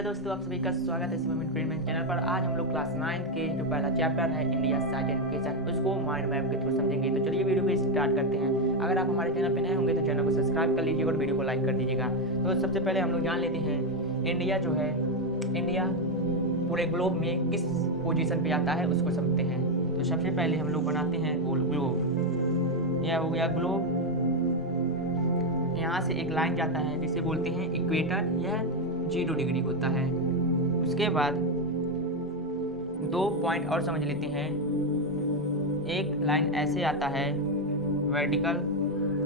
Hello दोस्तों, आप सभी का स्वागत है सिमम इंटरटेनमेंट चैनल पर। आज हम लोग क्लास 9 के जो पहला चैप्टर है इंडिया साइंस एजुकेशन उसको माइंड मैप के थ्रू समझेंगे। तो चलिए वीडियो को स्टार्ट करते हैं। अगर आप हमारे चैनल पर नए होंगे तो चैनल को सब्सक्राइब कर लीजिएगा और वीडियो को लाइक कर दीजिएगा। तो सबसे पहले हम लोग जान लेते हैं इंडिया जो है, इंडिया पूरे ग्लोब में किस पोजीशन पे आता है उसको समझते हैं। तो सबसे पहले हम लोग बनाते हैं गोल ग्लोब। यह हो गया ग्लोब। यहाँ से एक लाइन जाता है जिसे बोलते हैं इक्वेटर। यह 0 डिग्री होता है। उसके बाद 2 पॉइंट और समझ लेते हैं। एक लाइन ऐसे आता है वर्टिकल,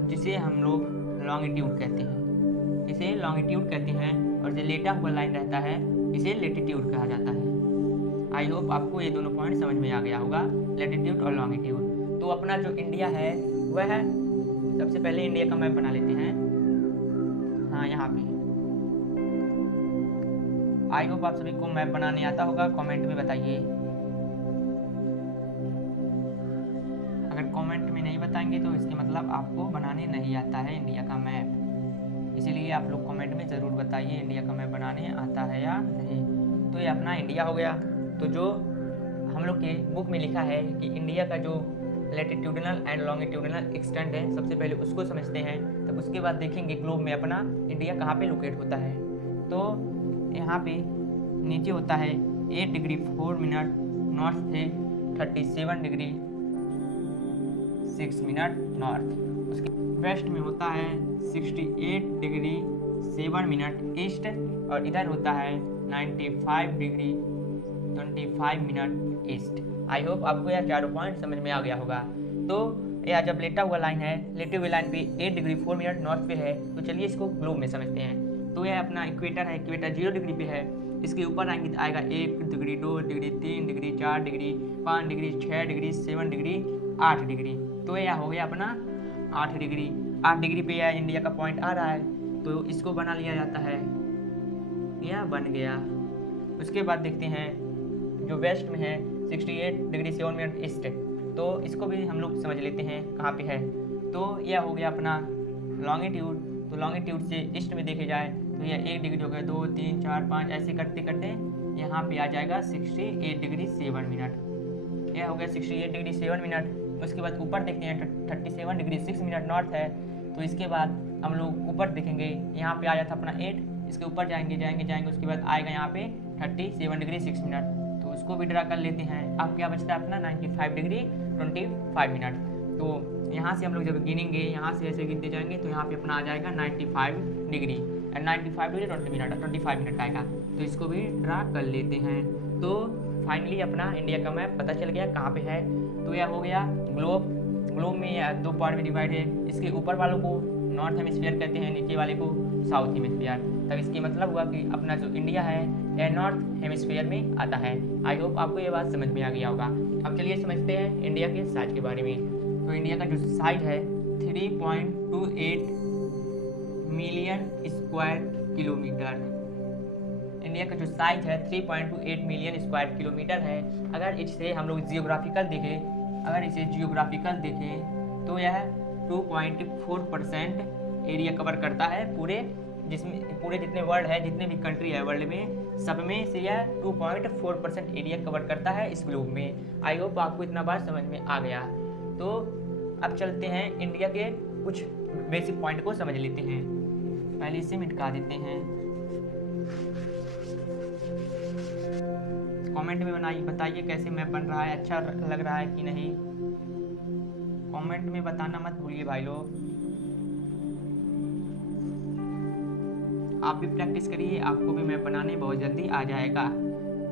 जिसे हम लोग लॉन्गिट्यूड कहते हैं, इसे लॉन्गिट्यूड कहते हैं। और जो लेटा हुआ लाइन रहता है इसे लेटिट्यूड कहा जाता है। आई होप आपको ये दोनों पॉइंट समझ में आ गया होगा, लेटिट्यूड और लॉन्गिट्यूड। तो अपना जो इंडिया है वह सबसे पहले इंडिया का मैप बना लेते हैं। हाँ, यहाँ पे आई होप आप सभी को मैप बनाने आता होगा। कमेंट में बताइए। अगर कमेंट में नहीं बताएंगे तो इसके मतलब आपको बनाने नहीं आता है इंडिया का मैप। इसीलिए आप लोग कमेंट में ज़रूर बताइए इंडिया का मैप बनाने आता है या नहीं। तो ये अपना इंडिया हो गया। तो जो हम लोग के बुक में लिखा है कि इंडिया का जो लैटिट्यूडिनल एंड लॉन्गिट्यूडिनल एक्सटेंट है, सबसे पहले उसको समझते हैं। तब उसके बाद देखेंगे ग्लोब में अपना इंडिया कहाँ पे लोकेट होता है। तो यहाँ पे नीचे होता है 8 डिग्री 4 मिनट नॉर्थ से 37 डिग्री 6 मिनट नॉर्थ। उसके वेस्ट में होता है 68 डिग्री 7 मिनट ईस्ट। और इधर होता है 95 degree 25 minute east. I hope आपको यह चारों पॉइंट समझ में आ गया होगा। तो यह जब लेटा हुआ लाइन है, लेटे हुए लाइन पे 8 डिग्री 4 मिनट नॉर्थ पे है। तो चलिए इसको ग्लोब में समझते हैं। तो यह अपना इक्वेटर है, इक्वेटर 0 डिग्री पे है। इसके ऊपर आएंगे तो आएगा 1 degree 2 degree 3 degree 4 degree 5 degree 6 degree 7 degree 8 degree. तो यह हो गया अपना 8 डिग्री। 8 डिग्री पे यह इंडिया का पॉइंट आ रहा है, तो इसको बना लिया जाता है। यह बन गया। उसके बाद देखते हैं जो वेस्ट में है 68 डिग्री 7 मिनट ईस्ट। तो इसको भी हम लोग समझ लेते हैं कहाँ पे है। तो यह हो गया अपना लॉन्गिट्यूड। तो लॉन्गिट्यूड से ईस्ट में देखे जाए तो यह 1 डिग्री हो गया, 2 3 4 5 ऐसे करते करते यहाँ पे आ जाएगा 68 डिग्री 7 मिनट। यह हो गया 68 डिग्री 7 मिनट। उसके बाद ऊपर देखते हैं 37 डिग्री 6 मिनट नॉर्थ है। तो इसके बाद हम लोग ऊपर देखेंगे, यहाँ पे आ जाता अपना 8। इसके ऊपर जाएंगे जाएंगे जाएंगे, उसके बाद आएगा यहाँ पे 37 डिग्री 6 मिनट। तो उसको भी ड्रा कर लेते हैं। अब क्या बचता है अपना 95 डिग्री 25 मिनट। तो यहाँ से हम लोग जब गिनेंगे, यहाँ से ऐसे गिनते जाएंगे तो यहाँ पे अपना आ जाएगा 95 डिग्री। 95 डिग्री 25 मिनट आएगा। तो इसको भी ड्रा कर लेते हैं। तो फाइनली अपना इंडिया का मैप पता चल गया कहाँ पे है। तो यह हो गया ग्लोब। ग्लोब में यह 2 पार्ट में डिवाइड है। इसके ऊपर वालों को नॉर्थ हेमिस्फीयर कहते हैं, नीचे वाले को साउथ हेमिस्फीयर। तब इसके मतलब हुआ कि अपना जो इंडिया है यह नॉर्थ हेमिस्फीयर में आता है। आई होप आपको ये बात समझ में आ गया होगा। अब चलिए समझते हैं इंडिया के साइज के बारे में। तो इंडिया का जो साइज है 3.28 मिलियन स्क्वायर किलोमीटर। इंडिया का जो साइज है 3.28 मिलियन स्क्वायर किलोमीटर है। अगर इसे हम लोग जियोग्राफिकल देखें तो यह 2.4% एरिया कवर करता है पूरे जितने वर्ल्ड है, जितने भी कंट्री है वर्ल्ड में, सब में से यह 2.4% एरिया कवर करता है इस ग्लोब में। आई होप आपको इतना बात समझ में आ गया। तो अब चलते हैं इंडिया के कुछ बेसिक पॉइंट को समझ लेते हैं। पहले इसे मिटा देते हैं। कमेंट में बताइए कैसे मैप बन रहा है, अच्छा लग रहा है कि नहीं। कमेंट में बताना मत भूलिए भाई लोग। आप भी प्रैक्टिस करिए, आपको भी मैप बनाने बहुत जल्दी आ जाएगा।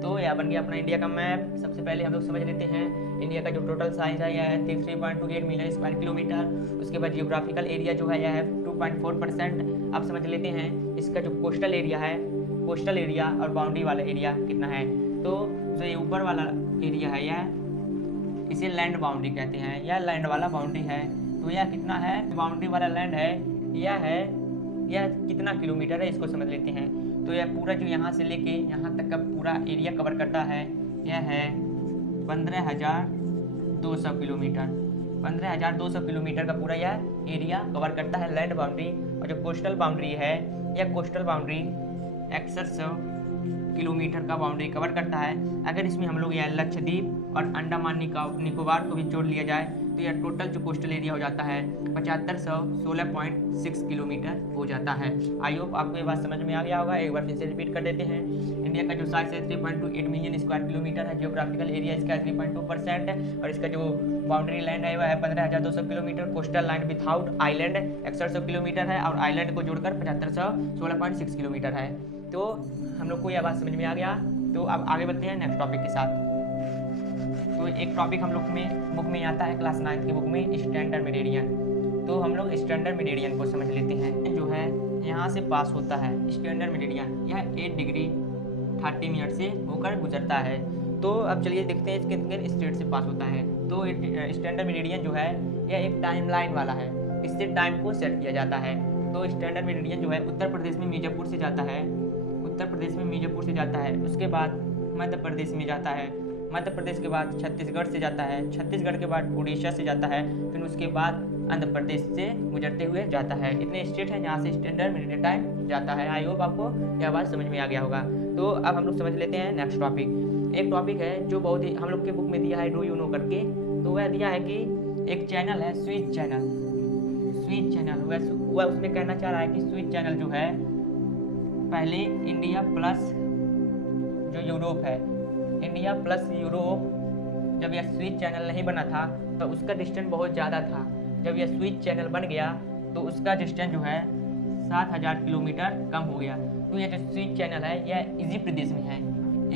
तो यह बन गया अपना इंडिया का मैप। सबसे पहले हम लोग समझ लेते हैं इंडिया का जो टोटल साइज है यह है 3.28 मिलियन स्क्वायर किलोमीटर। उसके बाद जियोग्राफिकल एरिया जो है यह है 2.4%। अब समझ लेते हैं इसका जो कोस्टल एरिया और बाउंड्री वाला एरिया कितना है। तो जो ये ऊपर वाला एरिया है यह इसे लैंड बाउंड्री कहते हैं, यह लैंड वाला बाउंड्री है। तो यह कितना है, बाउंड्री वाला लैंड है यह कितना किलोमीटर है इसको समझ लेते हैं। तो यह पूरा जो यहाँ से लेके यहाँ तक का पूरा एरिया कवर करता है यह है 15,200 किलोमीटर। 15,200 किलोमीटर का पूरा यह एरिया कवर करता है लैंड बाउंड्री। और जो कोस्टल बाउंड्री है, यह कोस्टल बाउंड्री एक्सेस किलोमीटर का बाउंड्री कवर करता है। अगर इसमें हम लोग यह लक्षद्वीप और अंडमान निकोबार को भी जोड़ लिया जाए तो यह टोटल जो कोस्टल एरिया हो जाता है 7516.6 किलोमीटर हो जाता है। आई होप आपको ये बात समझ में आ गया होगा। एक बार फिर से रिपीट कर देते हैं। इंडिया का जो साइज है 3.28 मिलियन स्क्वायर किलोमीटर है। जियोग्राफिकल एरिया इसका 3.2% है और इसका जो बाउंड्री लैंड है वह है 15,200 kilometre. Coastal line without island 6100 kilometre है और आइलैंड को जोड़कर 7516.6 किलोमीटर है। तो हम लोग को यह बात समझ में आ गया। तो अब आगे बढ़ते हैं नेक्स्ट टॉपिक के साथ। तो एक टॉपिक हम लोग में बुक में आता है क्लास 9 की बुक में, स्टैंडर्ड मेरिडियन। तो हम लोग स्टैंडर्ड मेरिडियन को समझ लेते हैं। जो है यहाँ से पास होता है स्टैंडर्ड मेरिडियन, यह 8 डिग्री 30 मिनट से होकर गुजरता है। तो अब चलिए देखते हैं किन किन स्टेट से पास होता है। तो स्टैंडर्ड मेरिडियन जो है यह एक टाइम लाइन वाला है, इससे टाइम को सेट किया जाता है। तो स्टैंडर्ड मेरिडियन जो है उत्तर प्रदेश में मिर्जापुर से जाता है, उत्तर प्रदेश में मिर्जापुर से जाता है। उसके बाद मध्य प्रदेश में जाता है, मध्य प्रदेश के बाद छत्तीसगढ़ से जाता है, छत्तीसगढ़ के बाद उड़ीसा से जाता है, फिर उसके बाद आंध्र प्रदेश से गुजरते हुए जाता है। इतने स्टेट हैं जहाँ से स्टैंडर्ड मेरिडियन टाइम जाता है। आई होप आपको यह बात समझ में आ गया होगा। तो अब हम लोग समझ लेते हैं नेक्स्ट टॉपिक। एक टॉपिक है जो बहुत ही हम लोग के बुक में दिया है, डू यू नो करके। तो वह दिया है कि एक चैनल है स्विच चैनल, स्विच चैनल। वह उसमें कहना चाह रहा है कि स्विच चैनल जो है पहले इंडिया प्लस जो यूरोप है, इंडिया प्लस यूरोप, जब यह स्विच चैनल नहीं बना था तो उसका डिस्टेंस बहुत ज़्यादा था। जब यह स्विच चैनल बन गया तो उसका डिस्टेंस जो है 7000 किलोमीटर कम हो गया। तो यह जो स्विच चैनल है यह इजिप्ट देश में है,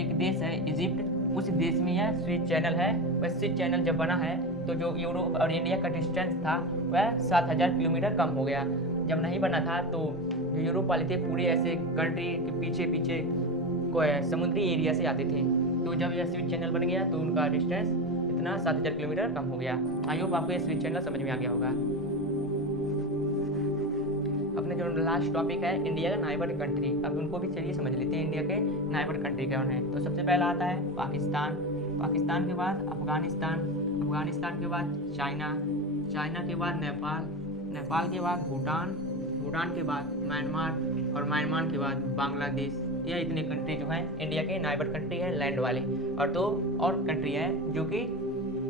एक देश है इजिप्ट, उस देश में यह स्विच चैनल है। वह स्विच चैनल जब बना है तो जो यूरोप और इंडिया का डिस्टेंस था वह 7000 किलोमीटर कम हो गया। जब नहीं बना था तो जो यूरोप वाले थे पूरे ऐसे कंट्री के पीछे पीछे समुद्री एरिया से आते थे। तो जब यह स्विच चैनल बन गया तो उनका डिस्टेंस इतना 7000 किलोमीटर कम हो गया। आई होप आपको ये स्विच चैनल समझ में आ गया होगा। अपने जो लास्ट टॉपिक है इंडिया का नाइबर कंट्री, अब उनको भी चलिए समझ लेते हैं। इंडिया के नाइबर कंट्री कौन है। तो सबसे पहला आता है पाकिस्तान, पाकिस्तान के बाद अफगानिस्तान, अफगानिस्तान के बाद चाइना, चाइना के बाद नेपाल, नेपाल के बाद भूटान, भूटान के बाद म्यांमार और म्यांमार के बाद बांग्लादेश। यह इतने कंट्री जो हैं इंडिया के नाइबर कंट्री है लैंड वाले। और दो और कंट्री है जो कि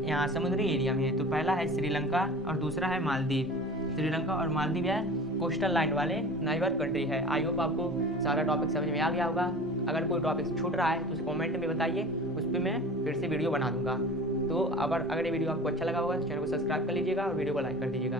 यहाँ समुद्री एरिया में है। तो पहला है श्रीलंका और दूसरा है मालदीव। श्रीलंका और मालदीव है कोस्टल लाइन वाले नाइबर कंट्री है। आई होप आपको सारा टॉपिक समझ में आ गया होगा। अगर कोई टॉपिक छूट रहा है तो उस कमेंट में बताइए, उस पर मैं फिर से वीडियो बना दूंगा। तो अगर ये वीडियो आपको अच्छा लगा होगा तो चैनल को सब्सक्राइब कर लीजिएगा और वीडियो को लाइक कर दीजिएगा।